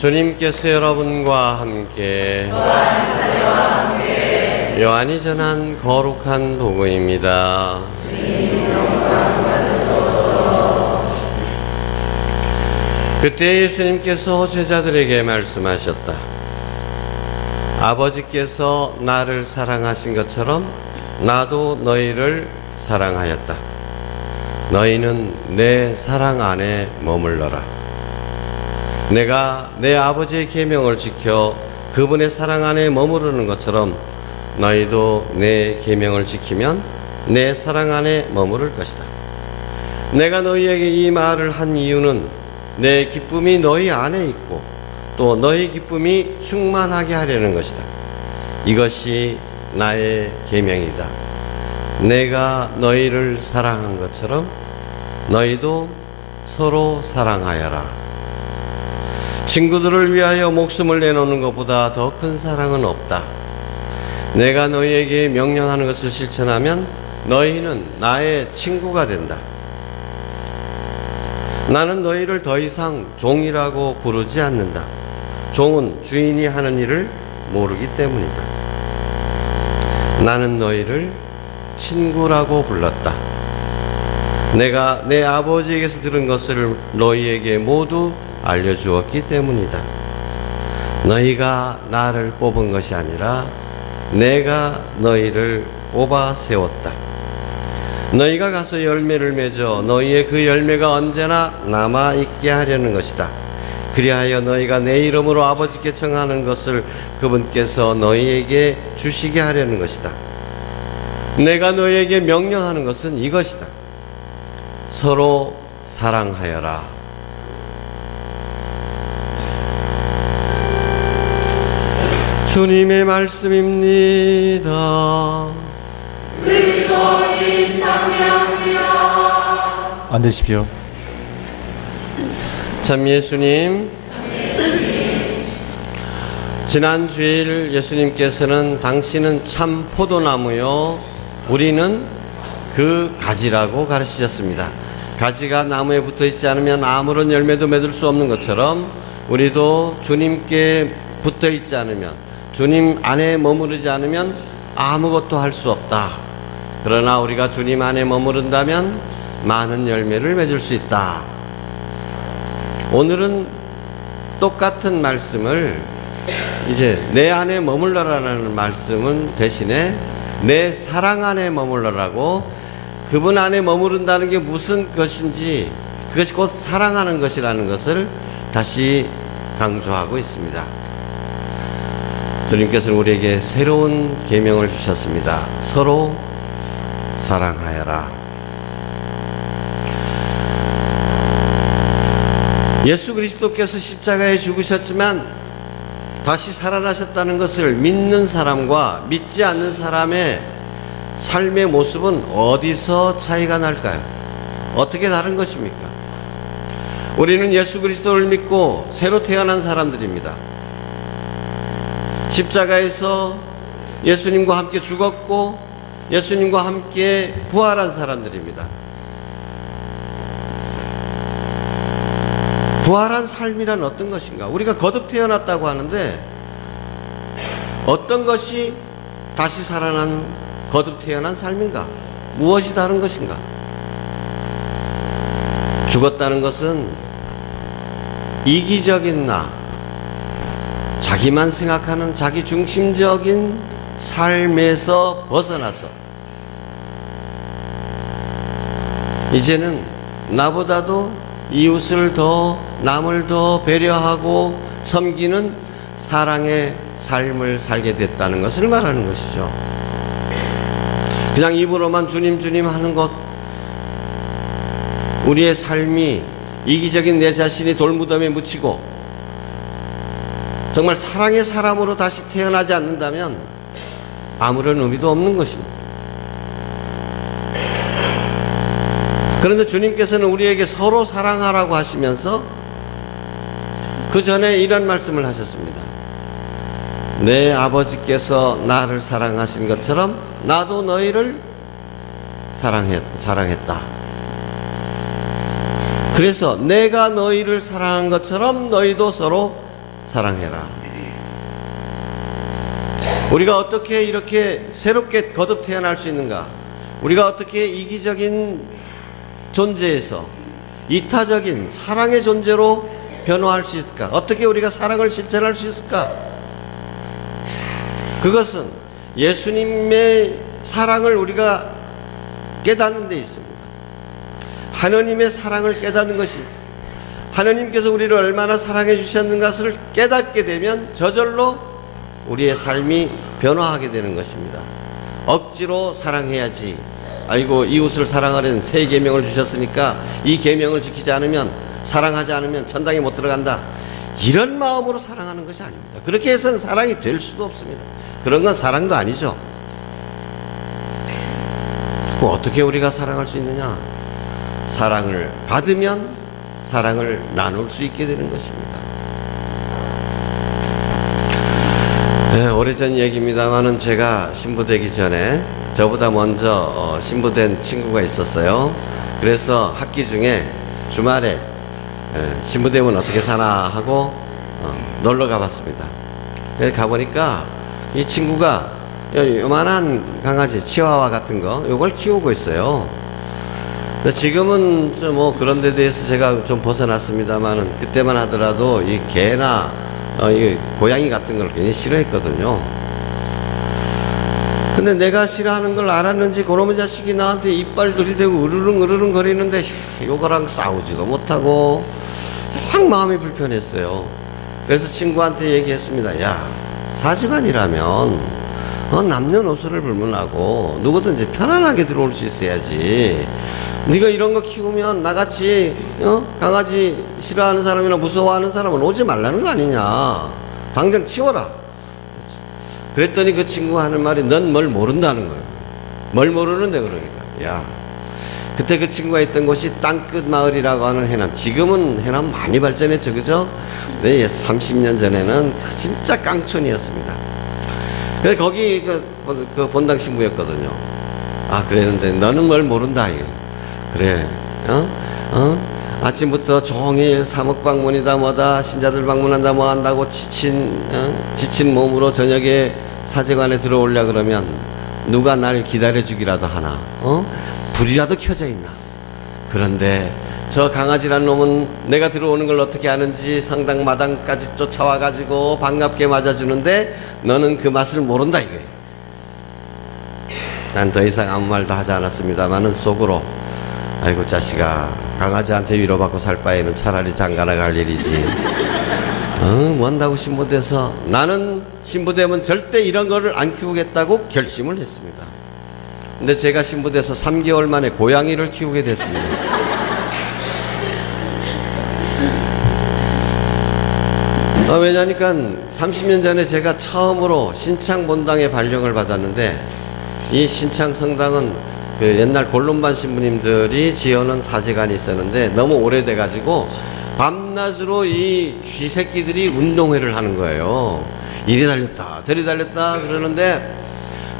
주님께서 여러분과 함께 요한이 전한 거룩한 복음입니다. 그때 예수님께서 제자들에게 말씀하셨다. 아버지께서 나를 사랑하신 것처럼 나도 너희를 사랑하였다. 너희는 내 사랑 안에 머물러라. 내가 내 아버지의 계명을 지켜 그분의 사랑 안에 머무르는 것처럼 너희도 내 계명을 지키면 내 사랑 안에 머무를 것이다. 내가 너희에게 이 말을 한 이유는 내 기쁨이 너희 안에 있고 또 너희 기쁨이 충만하게 하려는 것이다. 이것이 나의 계명이다. 내가 너희를 사랑한 것처럼 너희도 서로 사랑하여라. 친구들을 위하여 목숨을 내놓는 것보다 더 큰 사랑은 없다. 내가 너희에게 명령하는 것을 실천하면 너희는 나의 친구가 된다. 나는 너희를 더 이상 종이라고 부르지 않는다. 종은 주인이 하는 일을 모르기 때문이다. 나는 너희를 친구라고 불렀다. 내가 내 아버지에게서 들은 것을 너희에게 모두 알려주었기 때문이다. 너희가 나를 뽑은 것이 아니라 내가 너희를 뽑아 세웠다. 너희가 가서 열매를 맺어 너희의 그 열매가 언제나 남아있게 하려는 것이다. 그리하여 너희가 내 이름으로 아버지께 청하는 것을 그분께서 너희에게 주시게 하려는 것이다. 내가 너희에게 명령하는 것은 이것이다. 서로 사랑하여라. 주님의 말씀입니다. 그리스도님 참여합니다. 앉으십시오. 참 예수님, 지난 주일 예수님께서는 당신은 참 포도나무요 우리는 그 가지라고 가르치셨습니다. 가지가 나무에 붙어 있지 않으면 아무런 열매도 맺을 수 없는 것처럼 우리도 주님께 붙어 있지 않으면, 주님 안에 머무르지 않으면 아무것도 할 수 없다. 그러나 우리가 주님 안에 머무른다면 많은 열매를 맺을 수 있다. 오늘은 똑같은 말씀을 이제 내 안에 머물러라는 말씀은 대신에 내 사랑 안에 머물러라고, 그분 안에 머무른다는 게 무슨 것인지 그것이 곧 사랑하는 것이라는 것을 다시 강조하고 있습니다. 주님께서는 우리에게 새로운 계명을 주셨습니다. 서로 사랑하여라. 예수 그리스도께서 십자가에 죽으셨지만 다시 살아나셨다는 것을 믿는 사람과 믿지 않는 사람의 삶의 모습은 어디서 차이가 날까요? 어떻게 다른 것입니까? 우리는 예수 그리스도를 믿고 새로 태어난 사람들입니다. 십자가에서 예수님과 함께 죽었고 예수님과 함께 부활한 사람들입니다. 부활한 삶이란 어떤 것인가? 우리가 거듭 태어났다고 하는데 어떤 것이 다시 살아난 거듭 태어난 삶인가? 무엇이 다른 것인가? 죽었다는 것은 이기적인 나, 자기만 생각하는 자기 중심적인 삶에서 벗어나서 이제는 나보다도 이웃을 더, 남을 더 배려하고 섬기는 사랑의 삶을 살게 됐다는 것을 말하는 것이죠. 그냥 입으로만 주님 주님 하는 것, 우리의 삶이 이기적인 내 자신이 돌무덤에 묻히고 정말 사랑의 사람으로 다시 태어나지 않는다면 아무런 의미도 없는 것입니다. 그런데 주님께서는 우리에게 서로 사랑하라고 하시면서 그 전에 이런 말씀을 하셨습니다. 내 아버지께서 나를 사랑하신 것처럼 나도 너희를 사랑했다. 그래서 내가 너희를 사랑한 것처럼 너희도 서로 사랑해라. 우리가 어떻게 이렇게 새롭게 거듭 태어날 수 있는가? 우리가 어떻게 이기적인 존재에서 이타적인 사랑의 존재로 변화할 수 있을까? 어떻게 우리가 사랑을 실천할 수 있을까? 그것은 예수님의 사랑을 우리가 깨닫는 데 있습니다. 하나님의 사랑을 깨닫는 것이, 하나님께서 우리를 얼마나 사랑해 주셨는가를 깨닫게 되면 저절로 우리의 삶이 변화하게 되는 것입니다. 억지로 사랑해야지, 아이고 이웃을 사랑하려는 새 계명을 주셨으니까 이 계명을 지키지 않으면, 사랑하지 않으면 천당에 못 들어간다, 이런 마음으로 사랑하는 것이 아닙니다. 그렇게 해서는 사랑이 될 수도 없습니다. 그런 건 사랑도 아니죠. 어떻게 우리가 사랑할 수 있느냐? 사랑을 받으면 사랑을 나눌 수 있게 되는 것입니다. 네, 오래전 얘기입니다만은 제가 신부되기 전에 저보다 먼저 신부된 친구가 있었어요. 그래서 학기 중에 주말에 신부되면 어떻게 사나 하고 놀러 가봤습니다. 가보니까 이 친구가 요만한 강아지 치와와 같은 거 요걸 키우고 있어요. 지금은 좀 뭐 그런 데 대해서 제가 좀 벗어났습니다만은 그때만 하더라도 이 개나 이 고양이 같은 걸 굉장히 싫어했거든요. 근데 내가 싫어하는 걸 알았는지 그놈의 자식이 나한테 이빨 들이대고 으르릉 거리는데 요거랑 싸우지도 못하고 확 마음이 불편했어요. 그래서 친구한테 얘기했습니다. 야, 사지관이라면 남녀노소를 불문하고 누구든지 편안하게 들어올 수 있어야지. 네가 이런 거 키우면 나같이 강아지 싫어하는 사람이나 무서워하는 사람은 오지 말라는 거 아니냐. 당장 치워라. 그랬더니 그 친구가 하는 말이 넌 뭘 모른다는 거예요. 뭘 모르는데 그러니까. 야, 그때 그 친구가 있던 곳이 땅끝 마을이라고 하는 해남. 지금은 해남 많이 발전했죠, 그죠? 네, 30년 전에는 진짜 깡촌이었습니다. 그래서 거기 그 본당 신부였거든요. 아, 그랬는데 너는 뭘 모른다 이거. 그래, 아침부터 종일 사목 방문이다 뭐다 신자들 방문한다 뭐 한다고 지친 몸으로 저녁에 사제관에 들어오려 그러면 누가 날 기다려주기라도 하나, 불이라도 켜져 있나. 그런데 저 강아지란 놈은 내가 들어오는 걸 어떻게 아는지 성당 마당까지 쫓아와가지고 반갑게 맞아주는데 너는 그 맛을 모른다 이거예요. 난 더 이상 아무 말도 하지 않았습니다마는 속으로 아이고 자식아, 강아지한테 위로받고 살 바에는 차라리 장가나 갈 일이지. 뭔다고 신부돼서. 나는 신부되면 절대 이런 거를 안 키우겠다고 결심을 했습니다. 근데 제가 신부돼서 3개월 만에 고양이를 키우게 됐습니다. 왜냐니까 30년 전에 제가 처음으로 신창 본당에 발령을 받았는데, 이 신창 성당은 그 옛날 골룸반 신부님들이 지어놓은 사제관이 있었는데 너무 오래돼 가지고 밤낮으로 이 쥐새끼들이 운동회를 하는 거예요. 이리 달렸다 저리 달렸다 그러는데,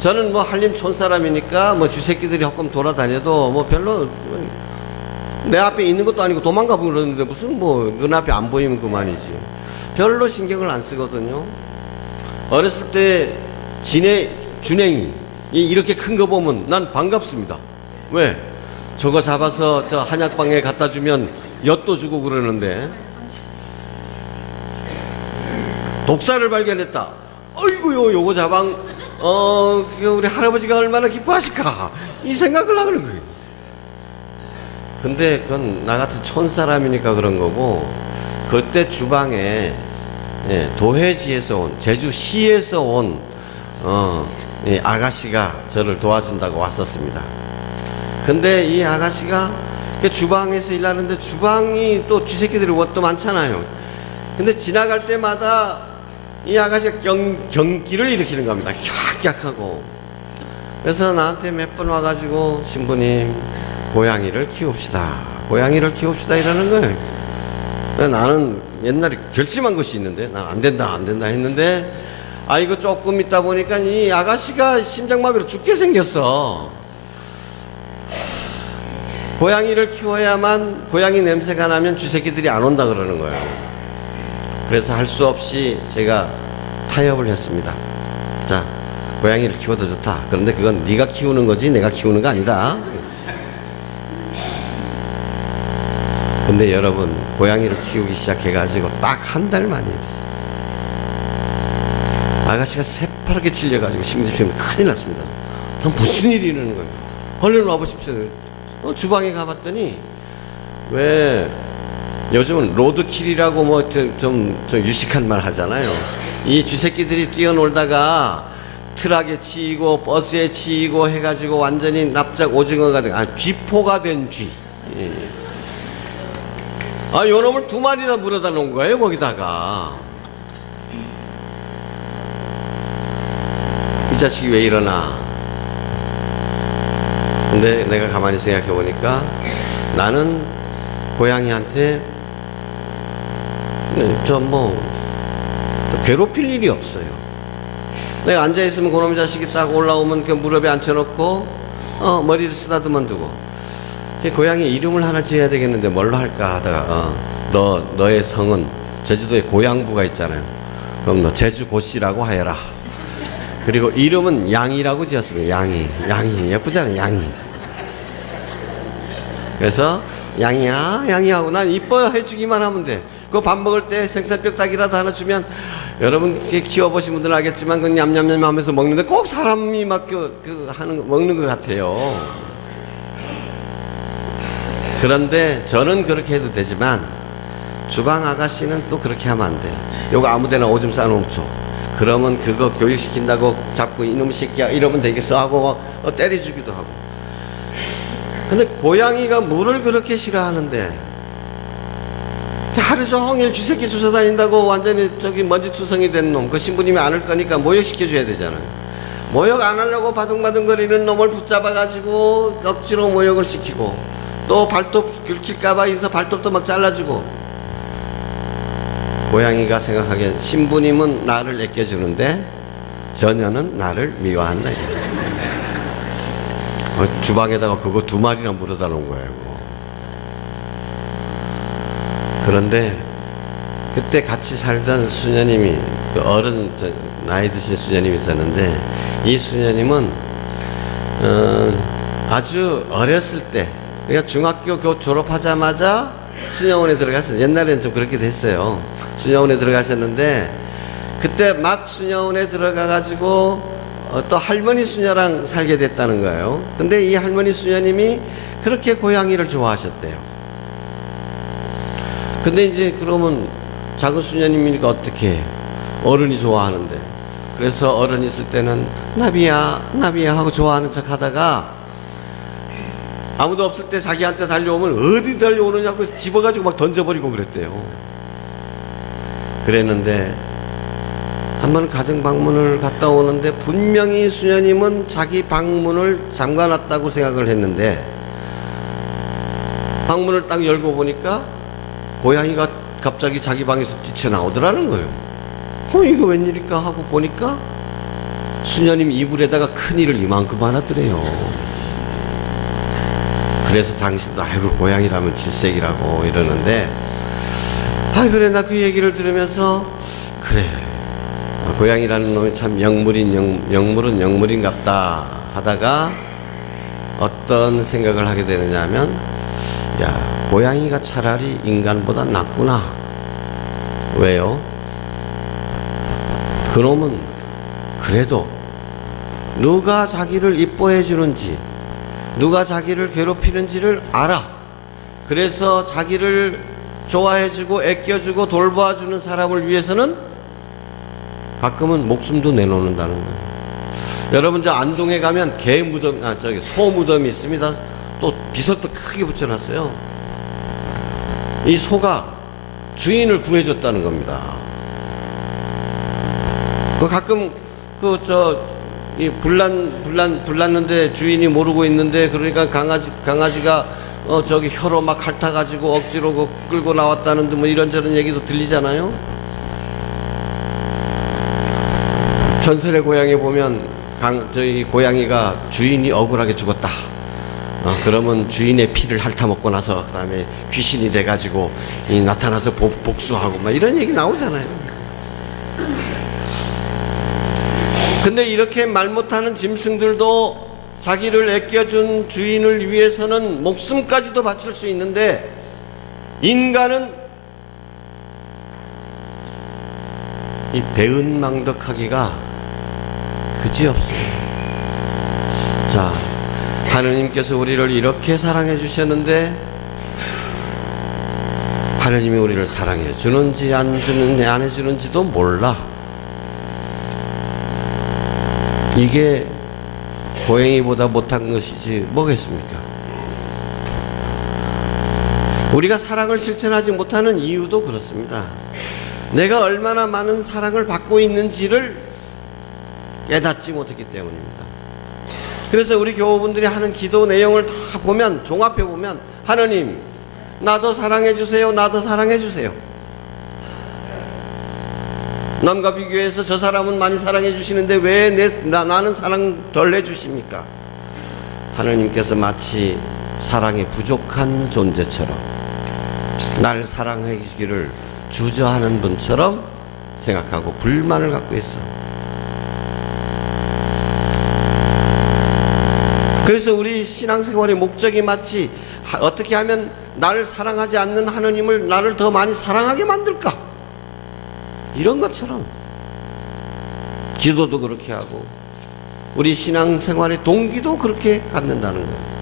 저는 뭐 한림 촌사람이니까 뭐 쥐새끼들이 조금 돌아다녀도 뭐 별로 내 앞에 있는 것도 아니고 도망가 버렸는데 무슨 뭐 눈앞에 안 보이면 그만이지. 별로 신경을 안 쓰거든요. 어렸을 때 준행이 이렇게 큰 거 보면 난 반갑습니다. 왜? 저거 잡아서 저 한약방에 갖다 주면 엿도 주고 그러는데, 독사를 발견했다. 어이구요, 요거 자방 우리 할아버지가 얼마나 기뻐하실까, 이 생각을 하는 거예요. 근데 그건 나 같은 촌사람이니까 그런 거고, 그때 주방에 도해지에서 온, 제주시에서 온 아가씨가 저를 도와준다고 왔었습니다. 근데 이 아가씨가 주방에서 일하는데, 주방이 또 쥐새끼들이 또 많잖아요. 근데 지나갈 때마다 이 아가씨가 경기를 일으키는 겁니다. 캬캬하고. 그래서 나한테 몇 번 와가지고 신부님 고양이를 키웁시다 이러는 거예요. 나는 옛날에 결심한 것이 있는데 난 안 된다 했는데, 이거 조금 있다 보니까 이 아가씨가 심장마비로 죽게 생겼어. 고양이를 키워야만 고양이 냄새가 나면 쥐새끼들이 안 온다 그러는 거예요. 그래서 할 수 없이 제가 타협을 했습니다. 자, 고양이를 키워도 좋다. 그런데 그건 네가 키우는 거지 내가 키우는 거 아니다. 근데 여러분, 고양이를 키우기 시작해가지고 딱 한 달 만에 아가씨가 새파랗게 질려가지고 심지어 큰일 났습니다. 난 무슨 일이 일어나는 거예요. 얼른 와보십시오. 주방에 가봤더니 왜 요즘은 로드킬이라고 뭐 좀 유식한 말 하잖아요. 이 쥐새끼들이 뛰어놀다가 트럭에 치이고 버스에 치이고 해가지고 완전히 납작 오징어가 된, 쥐포가 된 쥐. 예. 요놈을 2마리나 물어다 놓은 거예요, 거기다가. 이 자식이 왜 이러나. 근데 내가 가만히 생각해 보니까 나는 고양이한테 괴롭힐 일이 없어요. 내가 앉아있으면 그놈 자식이 딱 올라오면 그 무릎에 앉혀놓고 머리를 쓰다듬어 두고, 고양이 이름을 하나 지어야 되겠는데 뭘로 할까 하다가 너의 성은, 제주도에 고양부가 있잖아요. 그럼 너 제주고씨라고 하여라. 그리고 이름은 양이라고 지었습니다. 양이 예쁘잖아요. 양이. 그래서 양이야 하고 난 이뻐 해주기만 하면 돼. 그거 밥 먹을 때 생선뼈딱이라도 하나 주면, 여러분 키워보신 분들은 알겠지만 그 냠냠냠 하면서 먹는데 꼭 사람이 막 먹는 것 같아요. 그런데 저는 그렇게 해도 되지만 주방 아가씨는 또 그렇게 하면 안 돼. 요거 아무데나 오줌 싸놓으면 줘. 그러면 그거 교육시킨다고 자꾸 이놈 새끼야 이러면 되겠어 하고 때려주기도 하고. 근데 고양이가 물을 그렇게 싫어하는데 하루 종일 쥐새끼 쫓아다닌다고 완전히 먼지투성이 된 놈, 그 신부님이 안 할 거니까 모욕시켜줘야 되잖아요. 모욕 안 하려고 바둥바둥거리는 놈을 붙잡아가지고 억지로 모욕을 시키고, 또 발톱 긁힐까봐 해서 발톱도 막 잘라주고. 고양이가 생각하기엔 신부님은 나를 아껴주는데 전혀는 나를 미워한다. 주방에다가 그거 2마리나 물어다 놓은 거예요. 그런데 그때 같이 살던 수녀님이, 그 어른 나이 드신 수녀님이 있었는데, 이 수녀님은 아주 어렸을 때, 그러니까 중학교 졸업하자마자 수녀원에 들어갔어요. 옛날에는 좀 그렇게 됐어요. 수녀원에 들어가셨는데 그때 막 수녀원에 들어가가지고 또 할머니 수녀랑 살게 됐다는 거예요. 근데 이 할머니 수녀님이 그렇게 고양이를 좋아하셨대요. 근데 이제 그러면 작은 수녀님이니까 어떻게, 어른이 좋아하는데. 그래서 어른이 있을 때는 나비야 하고 좋아하는 척 하다가 아무도 없을 때 자기한테 달려오면 어디 달려오느냐고 집어가지고 막 던져버리고 그랬대요. 그랬는데 한번 가정 방문을 갔다 오는데 분명히 수녀님은 자기 방문을 잠가놨다고 생각을 했는데, 방문을 딱 열고 보니까 고양이가 갑자기 자기 방에서 뛰쳐나오더라는 거예요. 이거 웬일일까 하고 보니까 수녀님 이불에다가 큰일을 이만큼 하나더래요. 그래서 당신도 아이고 고양이라면 질색이라고 이러는데, 그래 나 그 얘기를 들으면서 그래 고양이라는 놈이 참 영물은 영물인갑다 하다가 어떤 생각을 하게 되느냐 하면, 야, 고양이가 차라리 인간보다 낫구나. 왜요? 그놈은 그래도 누가 자기를 이뻐해 주는지, 누가 자기를 괴롭히는지를 알아. 그래서 자기를 좋아해주고 애껴주고 돌봐주는 사람을 위해서는 가끔은 목숨도 내놓는다는 거예요. 여러분 저 안동에 가면 개 무덤, 소 무덤이 있습니다. 또 비석도 크게 붙여놨어요. 이 소가 주인을 구해줬다는 겁니다. 그 가끔 이 불났는데 주인이 모르고 있는데, 그러니까 강아지가 혀로 막 핥아가지고 억지로 끌고 나왔다는 뭐 이런저런 얘기도 들리잖아요. 전설의 고향에 보면 저희 고양이가 주인이 억울하게 죽었다. 그러면 주인의 피를 핥아먹고 나서 그다음에 귀신이 돼가지고 나타나서 복수하고 막 이런 얘기 나오잖아요. 근데 이렇게 말 못하는 짐승들도 자기를 아껴준 주인을 위해서는 목숨까지도 바칠 수 있는데, 인간은 이 배은망덕하기가 그지없어요. 자, 하느님께서 우리를 이렇게 사랑해 주셨는데 하느님이 우리를 사랑해 주는지 안 해주는지도 몰라. 이게 고양이보다 못한 것이지 뭐겠습니까? 우리가 사랑을 실천하지 못하는 이유도 그렇습니다. 내가 얼마나 많은 사랑을 받고 있는지를 깨닫지 못했기 때문입니다. 그래서 우리 교우분들이 하는 기도 내용을 다 보면, 종합해 보면, 하느님 나도 사랑해 주세요, 나도 사랑해 주세요. 남과 비교해서 저 사람은 많이 사랑해 주시는데 왜 나는 사랑 덜 해주십니까? 하느님께서 마치 사랑이 부족한 존재처럼, 날 사랑해 주기를 주저하는 분처럼 생각하고 불만을 갖고 있어. 그래서 우리 신앙생활의 목적이 마치 어떻게 하면 나를 사랑하지 않는 하느님을 나를 더 많이 사랑하게 만들까, 이런 것처럼 기도도 그렇게 하고 우리 신앙생활의 동기도 그렇게 갖는다는 거예요.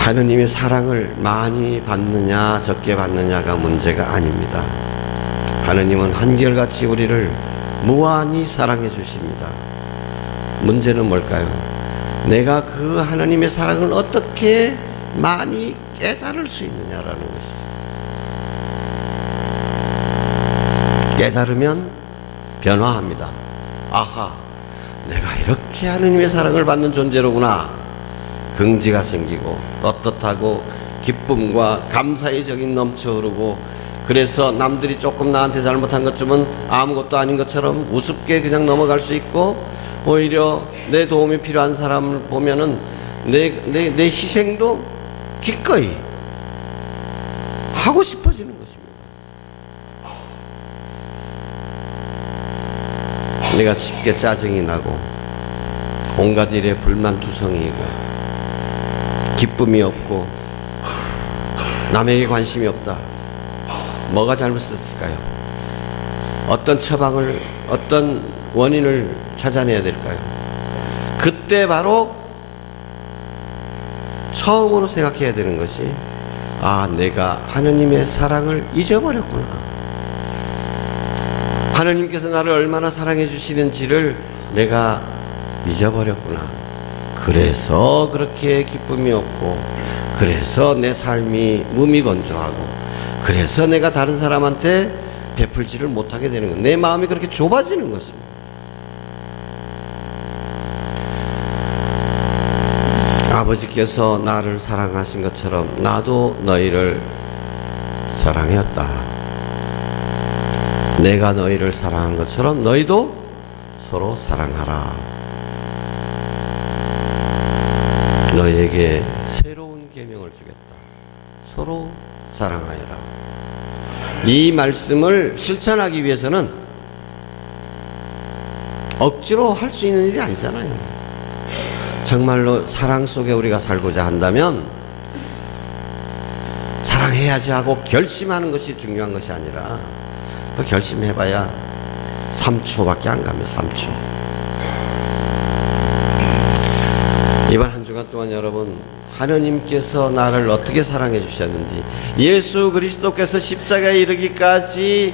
하느님의 사랑을 많이 받느냐 적게 받느냐가 문제가 아닙니다. 하느님은 한결같이 우리를 무한히 사랑해 주십니다. 문제는 뭘까요? 내가 그 하나님의 사랑을 어떻게 많이 깨달을 수 있느냐라는 것이죠. 깨달으면 변화합니다. 아하, 내가 이렇게 하느님의 사랑을 받는 존재로구나. 긍지가 생기고 떳떳하고 기쁨과 감사의 정이 넘쳐 흐르고, 그래서 남들이 조금 나한테 잘못한 것쯤은 아무것도 아닌 것처럼 우습게 그냥 넘어갈 수 있고, 오히려 내 도움이 필요한 사람을 보면은 내 희생도 기꺼이 하고 싶어지는 것입니다. 내가 쉽게 짜증이 나고 온갖 일에 불만투성이고 기쁨이 없고 남에게 관심이 없다. 뭐가 잘못됐을까요? 어떤 처방을, 어떤 원인을 찾아내야 될까요? 그때 바로 처음으로 생각해야 되는 것이, 아, 내가 하느님의 사랑을 잊어버렸구나. 하느님께서 나를 얼마나 사랑해 주시는지를 내가 잊어버렸구나. 그래서 그렇게 기쁨이 없고, 그래서 내 삶이 무미건조하고, 그래서 내가 다른 사람한테 베풀지를 못하게 되는 것, 내 마음이 그렇게 좁아지는 것입니다. 아버지께서 나를 사랑하신 것처럼 나도 너희를 사랑했다. 내가 너희를 사랑한 것처럼 너희도 서로 사랑하라. 너희에게 새로운 계명을 주겠다. 서로 사랑하여라. 이 말씀을 실천하기 위해서는 억지로 할 수 있는 일이 아니잖아요. 정말로 사랑 속에 우리가 살고자 한다면 사랑해야지 하고 결심하는 것이 중요한 것이 아니라, 그 결심해봐야 3초밖에 안 갑니다. 3초. 이번 한 주간 동안 여러분, 하느님께서 나를 어떻게 사랑해 주셨는지, 예수 그리스도께서 십자가에 이르기까지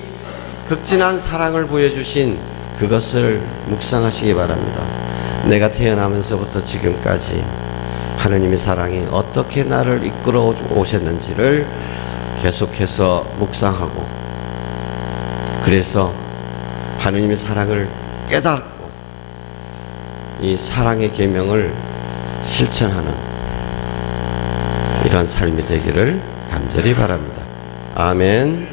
극진한 사랑을 보여주신 그것을 묵상하시기 바랍니다. 내가 태어나면서부터 지금까지 하느님의 사랑이 어떻게 나를 이끌어 오셨는지를 계속해서 묵상하고, 그래서 하느님의 사랑을 깨닫고 이 사랑의 계명을 실천하는 이러한 삶이 되기를 간절히 바랍니다. 아멘.